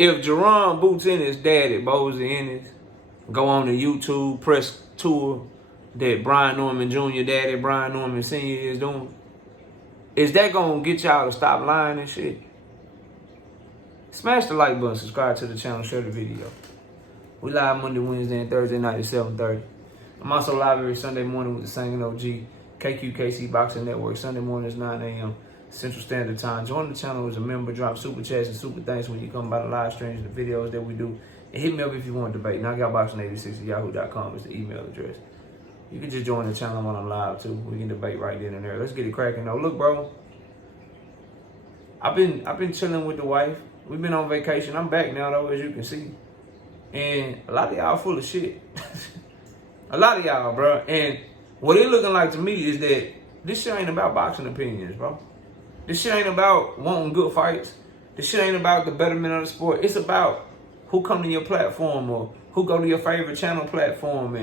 if Jaron Boots Ennis' daddy, Bozy Ennis, go on the YouTube press tour that Brian Norman Jr. daddy, Brian Norman Sr. is doing, is that gonna get y'all to stop lying and shit? Smash the like button, subscribe to the channel, share the video. We live Monday, Wednesday, and Thursday night at 7:30. I'm also live every Sunday morning with the Singing OG, KQKC Boxing Network. Sunday mornings, 9 a.m. Central Standard Time. Join the channel as a member. Drop super chats and super thanks when you come by the live streams and the videos that we do. And hit me up if you want to debate. knockoutboxing86@yahoo.com is the email address. You can just join the channel when I'm live too. We can debate right then and there. Let's get it cracking though. Look, bro. I've been chilling with the wife. We've been on vacation. I'm back now though, as you can see. And a lot of y'all full of shit. A lot of y'all, bro. And what it looking like to me is that this shit ain't about boxing opinions, bro. This shit ain't about wanting good fights. This shit ain't about the betterment of the sport. It's about who come to your platform or who go to your favorite channel platform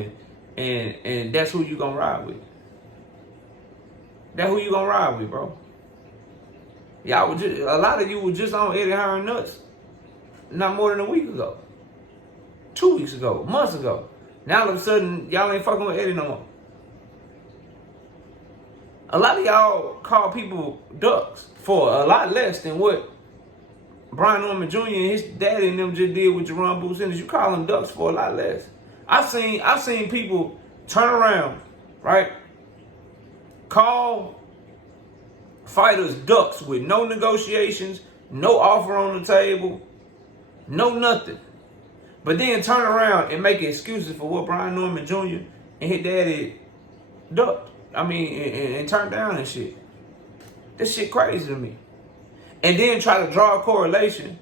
and that's who you gonna ride with. That's who you gonna ride with, bro. Y'all was just, a lot of you were just on Eddie Hearn nuts not more than a week ago. 2 weeks ago, months ago. Now all of a sudden, y'all ain't fucking with Eddie no more. A lot of y'all call people ducks for a lot less than what Brian Norman Jr. and his daddy and them just did with Jaron Boots Ennis. You call them ducks for a lot less. I've seen people turn around, right? Call fighters ducks with no negotiations, no offer on the table, no nothing. But then turn around and make excuses for what Brian Norman Jr. and his daddy ducked. And turned down and shit. This shit crazy to me. And then try to draw a correlation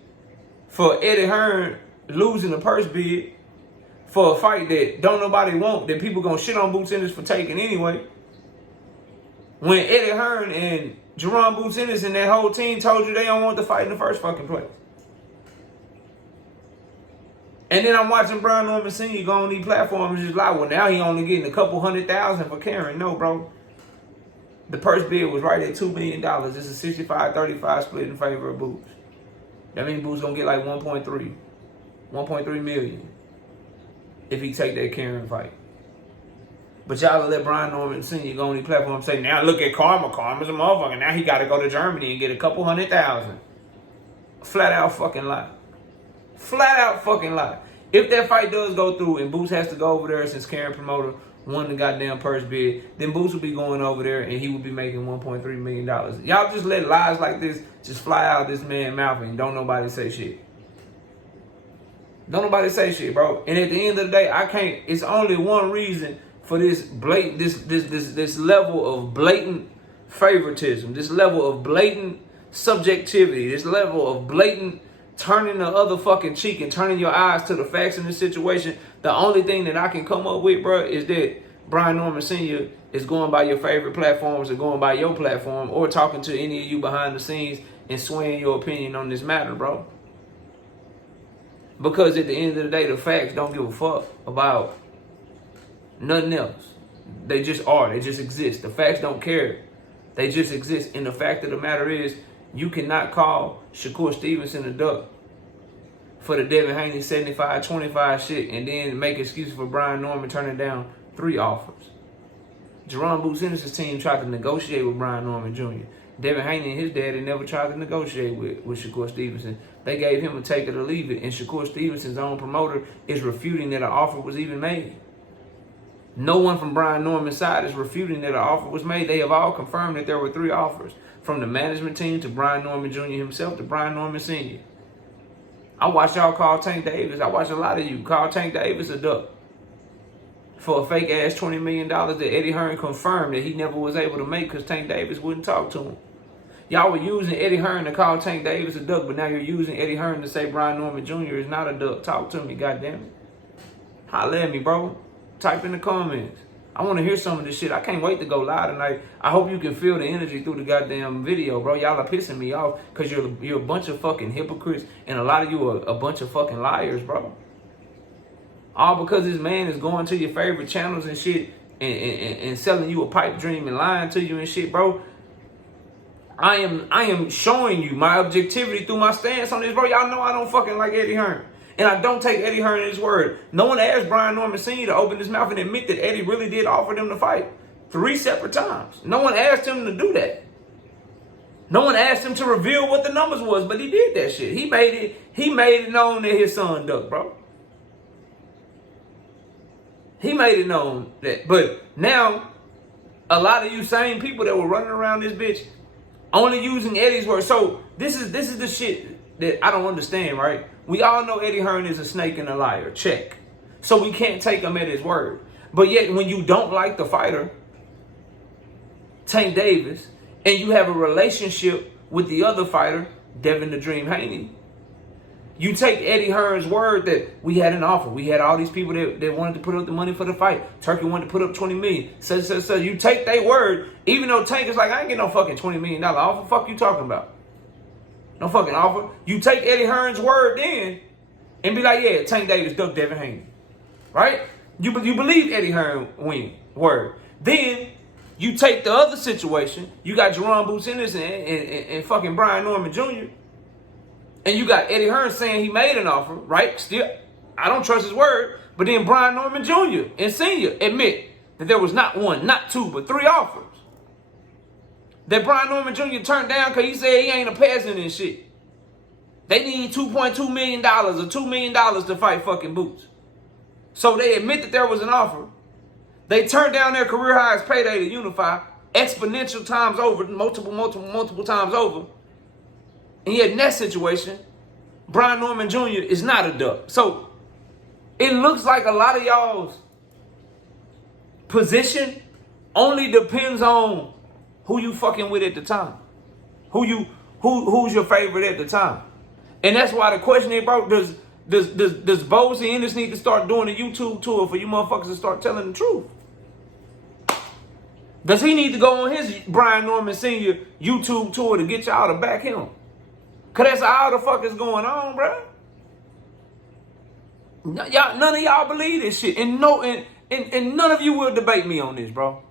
for Eddie Hearn losing the purse bid for a fight that don't nobody want, that people gonna shit on Boots Ennis for taking anyway. When Eddie Hearn and Jaron Boots Ennis and that whole team told you they don't want the fight in the first fucking place. And then I'm watching Brian Norman Sr. go on these platforms and just lie. Well, now he only getting a couple $100,000 for Karen. No, bro. The purse bid was right at $2 million. It's a 65-35 split in favor of Boots. That means Boots gonna get like 1.3 million if he take that Karen fight. But y'all let Brian Norman Sr. go on these platforms and say, now look at Karma. Karma's a motherfucker. Now he got to go to Germany and get a couple $100,000. Flat out fucking lie. Flat out fucking lie. If that fight does go through and Boots has to go over there since Karen promoter won the goddamn purse bid, then Boots will be going over there and he will be making $1.3 million. Y'all just let lies like this just fly out this man's mouth and don't nobody say shit. Don't nobody say shit, bro. And at the end of the day, I can't. It's only one reason for this blatant, this level of blatant favoritism, this level of blatant subjectivity, this level of blatant turning the other fucking cheek and turning your eyes to the facts in this situation. The only thing that I can come up with, bro, is that Brian Norman Sr. is going by your favorite platforms or going by your platform or talking to any of you behind the scenes and swaying your opinion on this matter, bro. Because at the end of the day, the facts don't give a fuck about nothing else. They just are. They just exist. The facts don't care. They just exist. And the fact of the matter is, you cannot call Shakur Stevenson a duck for the Devin Haney 75-25 shit and then make excuses for Brian Norman turning down 3 offers. Jaron Boots Ennis' team tried to negotiate with Brian Norman Jr. Devin Haney and his daddy never tried to negotiate with Shakur Stevenson. They gave him a take it or leave it, and Shakur Stevenson's own promoter is refuting that an offer was even made. No one from Brian Norman's side is refuting that an offer was made. They have all confirmed that there were 3 offers. From the management team to Brian Norman Jr. himself to Brian Norman Sr. I watch y'all call Tank Davis. I watch a lot of you call Tank Davis a duck for a fake ass $20 million that Eddie Hearn confirmed that he never was able to make because Tank Davis wouldn't talk to him. Y'all were using Eddie Hearn to call Tank Davis a duck, but now you're using Eddie Hearn to say Brian Norman Jr. is not a duck. Talk to me, goddammit. Holla at me, bro. Type in the comments. I want to hear some of this shit. I can't wait to go live tonight. I hope you can feel the energy through the goddamn video, bro. Y'all are pissing me off because you're a bunch of fucking hypocrites and a lot of you are a bunch of fucking liars, bro. All because this man is going to your favorite channels and shit and selling you a pipe dream and lying to you and shit, bro. I am showing you my objectivity through my stance on this, bro. Y'all know I don't fucking like Eddie Hearn. And I don't take Eddie Hearn at his word. No one asked Brian Norman Sr. to open his mouth and admit that Eddie really did offer them to fight 3 separate times. No one asked him to do that. No one asked him to reveal what the numbers was, but he did that shit. He made it known that his son ducked, bro. He made it known that. But now, a lot of you same people that were running around this bitch only using Eddie's word. So this is the shit that I don't understand, right? We all know Eddie Hearn is a snake and a liar. Check. So we can't take him at his word. But yet, when you don't like the fighter, Tank Davis, and you have a relationship with the other fighter, Devin the Dream Haney, you take Eddie Hearn's word that we had an offer. We had all these people that wanted to put up the money for the fight. Turkey wanted to put up $20 million. So you take their word, even though Tank is like, I ain't getting no fucking $20 million offer. Fuck you talking about? No fucking offer. You take Eddie Hearn's word then and be like, yeah, Tank Davis ducked Devin Haney. Right? You believe Eddie Hearn word. Then you take the other situation. You got Jaron Boots Ennis and fucking Brian Norman Jr., and you got Eddie Hearn saying he made an offer, right? Still, I don't trust his word. But then Brian Norman Jr. and Sr. admit that there was not 1, not 2, but 3 offers that Brian Norman Jr. turned down because he said he ain't a peasant and shit. They need $2.2 million or $2 million to fight fucking Boots. So they admit that there was an offer. They turned down their career highest payday to unify exponential times over, multiple times over. And yet in that situation, Brian Norman Jr. is not a duck. So it looks like a lot of y'all's position only depends on who you fucking with at the time. Who's your favorite at the time. And that's why the question is, bro, does Bose and Ennis need to start doing a YouTube tour for you motherfuckers to start telling the truth? Does he need to go on his Brian Norman Sr. YouTube tour to get y'all to back him? Cause that's all the fuck is going on, bro. Y'all, none of y'all believe this shit, and none of you will debate me on this, bro.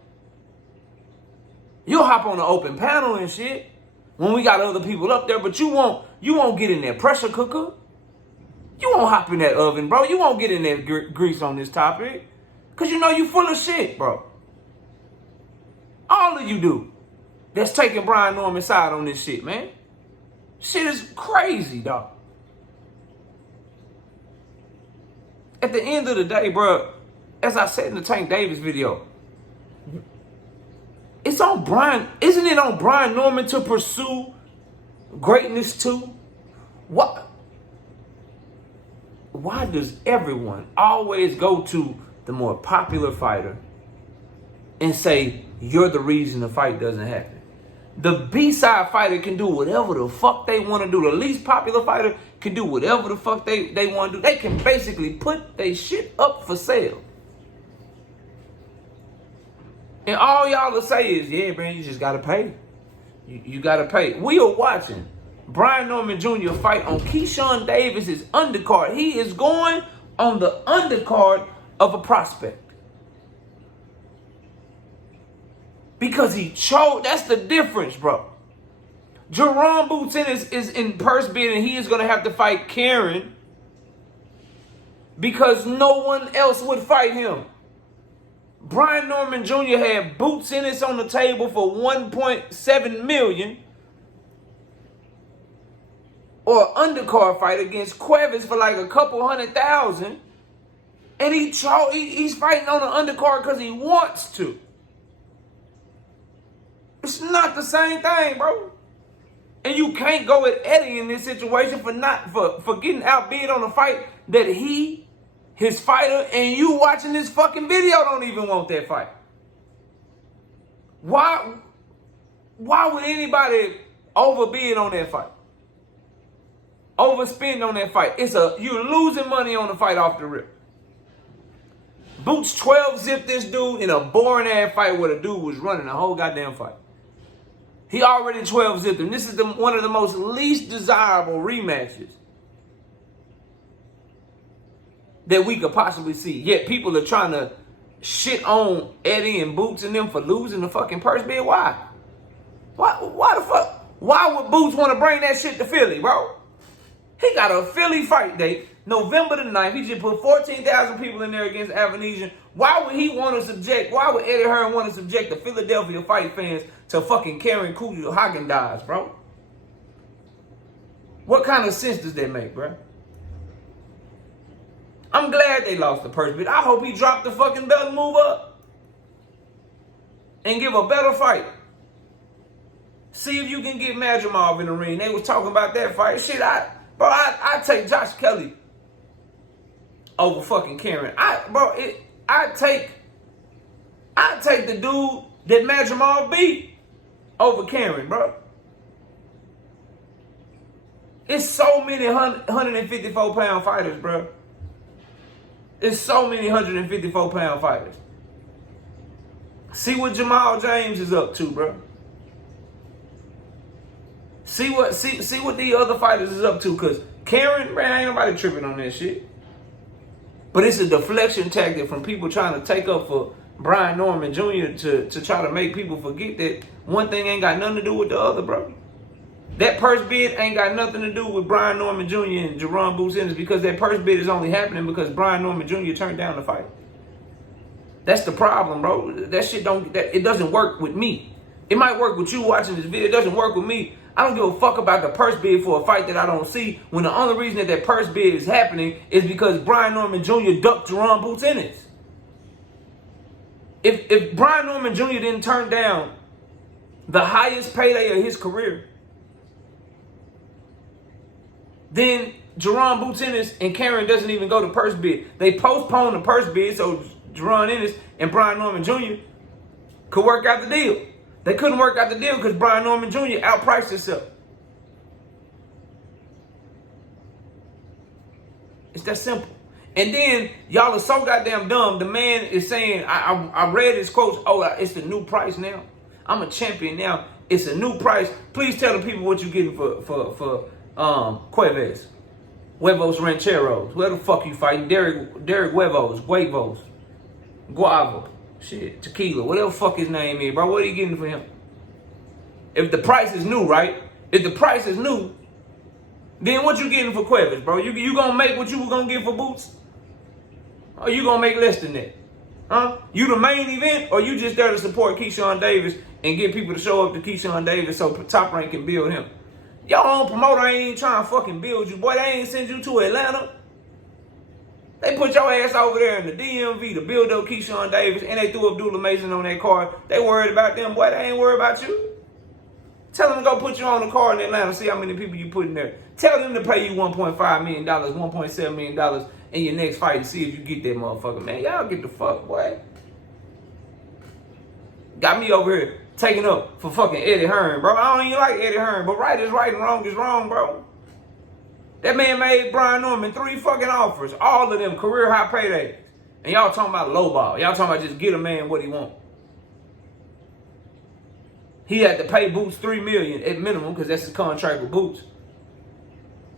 You'll hop on the open panel and shit when we got other people up there, but you won't get in that pressure cooker. You won't hop in that oven, bro. You won't get in that grease on this topic, cause you know you full of shit, bro. All of you do. That's taking Brian Norman's side on this shit, man. Shit is crazy, dog. At the end of the day, bro, as I said in the Tank Davis video, it's on Brian. Isn't it on Brian Norman to pursue greatness too? What? Why does everyone always go to the more popular fighter and say, you're the reason the fight doesn't happen? The B-side fighter can do whatever the fuck they want to do. The least popular fighter can do whatever the fuck they want to do. They can basically put their shit up for sale. And all y'all will say is, yeah, man, you just got to pay. You got to pay. We are watching Brian Norman Jr. fight on Keyshawn Davis's undercard. He is going on the undercard of a prospect. Because he chose. That's the difference, bro. Jaron Boots Ennis is in purse bid, and he is going to have to fight Karen because no one else would fight him. Brian Norman Jr. had Boots Ennis on the table for $1.7 million, or undercard fight against Cuevas for like a couple $100,000, and he's fighting on the undercard because he wants to. It's not the same thing, bro. And you can't go at Eddie in this situation for getting outbid on a fight that his fighter, and you watching this fucking video don't even want that fight. Why would anybody overbid on that fight? Overspend on that fight? You're losing money on the fight off the rip. Boots 12 zipped this dude in a boring ass fight where the dude was running the whole goddamn fight. He already 12 zipped him. This is one of the most least desirable rematches that we could possibly see. Yet people are trying to shit on Eddie and Boots and them for losing the fucking purse bid. Why? Why the fuck? Why would Boots want to bring that shit to Philly, bro? He got a Philly fight date, November the 9th. He just put 14,000 people in there against Avenesian. Why would Eddie Hearn want to subject the Philadelphia fight fans to fucking Karen Kugel Haagen-Dazs, bro? What kind of sense does that make, bro? I'm glad they lost the purse bid. I hope he dropped the fucking belt and move up. And give a better fight. See if you can get Madrimov in the ring. They was talking about that fight. Shit, I take Josh Kelly over fucking Karen. I take the dude that Madrimov beat over Karen, bro. It's so many 154-pound fighters, bro. It's so many 154-pound fighters. See what Jamal James is up to, bro. See what the other fighters is up to, cause Karen, man, ain't nobody tripping on that shit. But it's a deflection tactic from people trying to take up for Brian Norman Jr. to try to make people forget that one thing ain't got nothing to do with the other, bro. That purse bid ain't got nothing to do with Brian Norman Jr. and Jaron Boots Ennis, because that purse bid is only happening because Brian Norman Jr. turned down the fight. That's the problem, bro. That shit it doesn't work with me. It might work with you watching this video. It doesn't work with me. I don't give a fuck about the purse bid for a fight that I don't see, when the only reason that purse bid is happening is because Brian Norman Jr. ducked Jaron Boots Ennis. If Brian Norman Jr. didn't turn down the highest payday of his career, then Jaron Boots Ennis and Karen doesn't even go to purse bid. They postponed the purse bid so Jaron Ennis and Brian Norman Jr. could work out the deal. They couldn't work out the deal because Brian Norman Jr. outpriced himself. It's that simple. And then y'all are so goddamn dumb. The man is saying, I read his quotes. Oh, it's the new price now. I'm a champion now. It's a new price. Please tell the people what you're getting for Cuevas. Huevos Rancheros. Where the fuck you fighting? Derek Huevos. Guava. Shit. Tequila. Whatever the fuck his name is, bro. What are you getting for him? If the price is new, right? If the price is new, then what you getting for Cuevas, bro? You gonna make what you were gonna get for Boots? Or you gonna make less than that? Huh? You the main event, or you just there to support Keyshawn Davis and get people to show up to Keyshawn Davis so Top Rank can build him? Your own promoter ain't even trying to fucking build you, boy. They ain't send you to Atlanta. They put your ass over there in the DMV to build up Keyshawn Davis, and they threw Abdullah Mason on that card. They worried about them, boy. They ain't worried about you. Tell them to go put you on the card in Atlanta, see how many people you put in there. Tell them to pay you $1.5 million, $1.7 million in your next fight and see if you get that motherfucker, man. Y'all get the fuck, boy. Got me over here taking up for fucking Eddie Hearn, bro. I don't even like Eddie Hearn, but right is right and wrong is wrong, bro. That man made Brian Norman 3 fucking offers, all of them career high paydays. And y'all talking about lowball. Y'all talking about just get a man what he want. He had to pay Boots $3 million at minimum because that's his contract with Boots.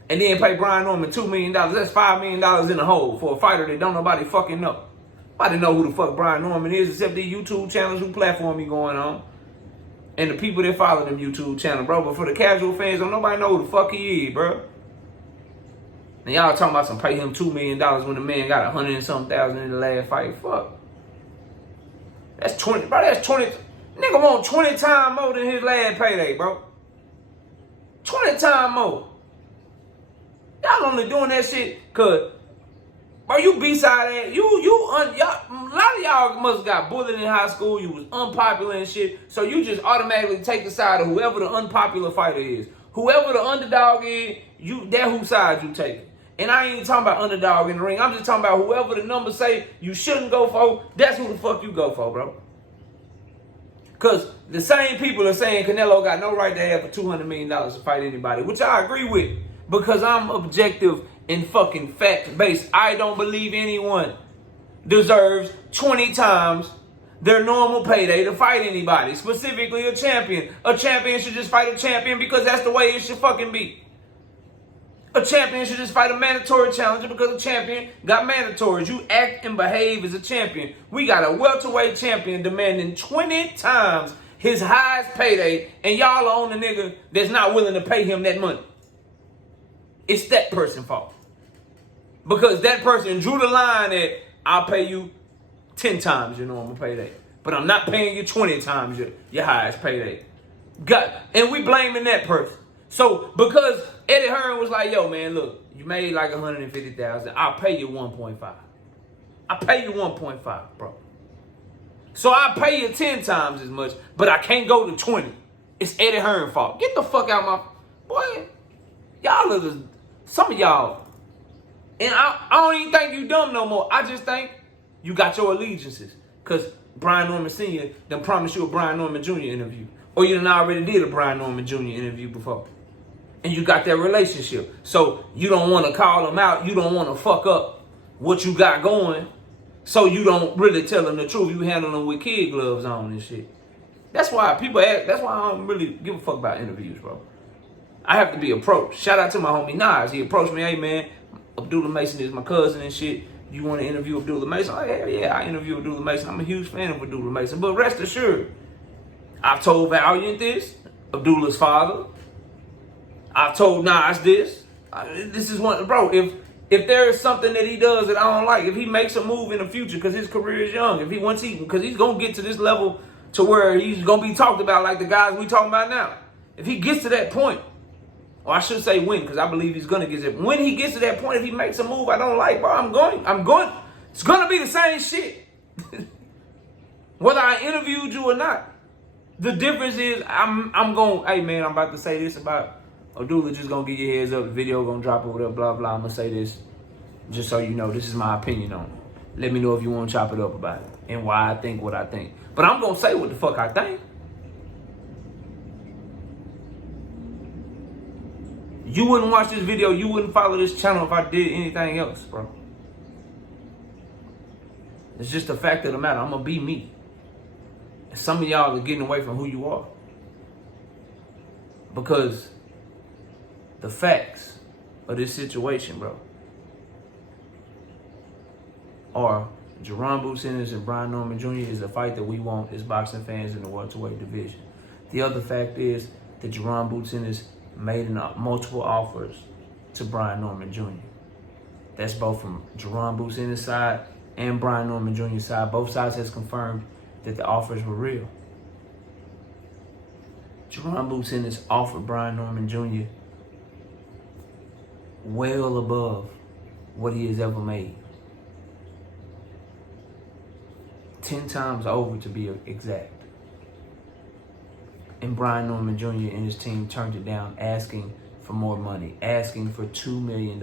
And then pay Brian Norman $2 million. That's $5 million in the hole for a fighter that don't nobody fucking know. Nobody know who the fuck Brian Norman is except the YouTube channels who platform he going on. And the people that follow them YouTube channel, bro. But for the casual fans, don't nobody know who the fuck he is, bro. And y'all talking about some pay him $2 million when the man got 100 and something thousand in the last fight. Fuck. That's 20, bro. That's 20. Nigga want 20 times more than his last payday, bro. 20 times more. Y'all only doing that shit cause, bro, you B-side ass. A lot of y'all must have got bullied in high school. You was unpopular and shit. So you just automatically take the side of whoever the unpopular fighter is. Whoever the underdog is, that whose side you take. And I ain't even talking about underdog in the ring. I'm just talking about whoever the numbers say you shouldn't go for, that's who the fuck you go for, bro. Because the same people are saying Canelo got no right to have for $200 million to fight anybody, which I agree with. Because I'm objective and fucking fact-based. I don't believe anyone deserves 20 times their normal payday to fight anybody, specifically a champion. A champion should just fight a champion because that's the way it should fucking be. A champion should just fight a mandatory challenger because a champion got mandatories. You act and behave as a champion. We got a welterweight champion demanding 20 times his highest payday, and y'all are on the nigga that's not willing to pay him that money. It's that person's fault. Because that person drew the line at, I'll pay you 10 times your normal payday. But I'm not paying you 20 times your highest payday. And we blaming that person. So because Eddie Hearn was like, yo, man, look, you made like $150,000. I'll pay you 1.5. I'll pay you 1.5, bro. So I'll pay you 10 times as much, but I can't go to 20. It's Eddie Hearn's fault. Get the fuck out my... Boy, y'all are just... Some of y'all... And I don't even think you dumb no more. I just think you got your allegiances. Because Brian Norman Sr. done promised you a Brian Norman Jr. interview. Or you done already did a Brian Norman Jr. interview before. And you got that relationship. So you don't want to call them out. You don't want to fuck up what you got going. So you don't really tell them the truth. You handle them with kid gloves on and shit. That's why people ask. That's why I don't really give a fuck about interviews, bro. I have to be approached. Shout out to my homie Nas. He approached me, hey man, Abdullah Mason is my cousin and shit. You want to interview Abdullah Mason? Oh, hell yeah, I interview Abdullah Mason. I'm a huge fan of Abdullah Mason. But rest assured, I've told Valiant this, Abdullah's father. I've told Nas this. This is one, bro, if there is something that he does that I don't like, if he makes a move in the future because his career is young, because he's going to get to this level to where he's going to be talked about like the guys we talking about now. If he gets to that point, or I should say when, because I believe he's going to get it. When he gets to that point, if he makes a move I don't like, bro, I'm going. It's going to be the same shit. Whether I interviewed you or not. The difference is I'm going, hey man, I'm about to say this about Abdullah, just going to get your heads up. The video going to drop or whatever, blah, blah. I'm going to say this just so you know. This is my opinion on it. Let me know if you want to chop it up about it and why I think what I think. But I'm going to say what the fuck I think. You wouldn't watch this video. You wouldn't follow this channel if I did anything else, bro. It's just the fact of the matter. I'm going to be me. And some of y'all are getting away from who you are. Because the facts of this situation, bro, are Jaron Boots Ennis and Brian Norman Jr. is the fight that we want as boxing fans in the welterweight division. The other fact is that Jaron Boots Ennis made multiple offers to Brian Norman Jr. That's both from Jaron Boots Ennis' side and Brian Norman Jr.'s side. Both sides has confirmed that the offers were real. Jaron Boots Ennis offered Brian Norman Jr. well above what he has ever made. 10 times over to be exact. And Brian Norman Jr. and his team turned it down, asking for more money, asking for $2 million.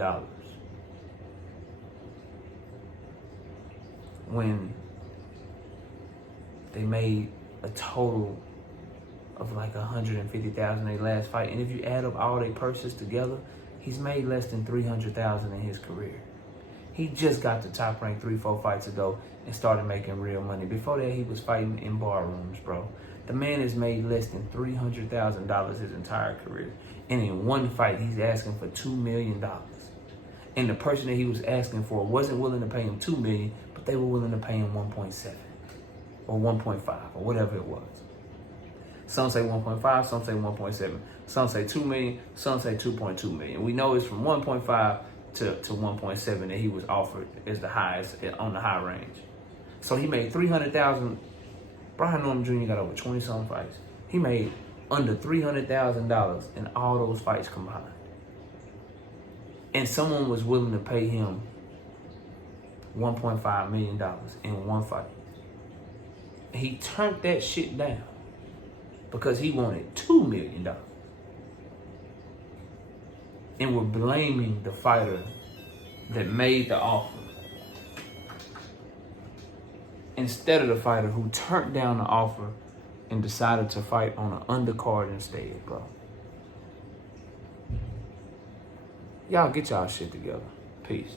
When they made a total of like $150,000 in their last fight. And if you add up all their purses together, he's made less than $300,000 in his career. He just got to top rank 3-4 fights ago and started making real money. Before that, he was fighting in bar rooms, bro. The man has made less than $300,000 his entire career. And in one fight, he's asking for $2 million. And the person that he was asking for wasn't willing to pay him $2 million, but they were willing to pay him 1.7 or 1.5 or whatever it was. Some say 1.5, some say 1.7, some say 2 million, some say 2.2 million. We know it's from 1.5 to 1.7 that he was offered as the highest on the high range. So he made $300,000. Brian Norman Jr. got over 20-some fights. He made under $300,000 in all those fights combined. And someone was willing to pay him $1.5 million in one fight. He turned that shit down because he wanted $2 million. And we're blaming the fighter that made the offer instead of the fighter who turned down the offer and decided to fight on an undercard instead, bro. Y'all get y'all shit together. Peace.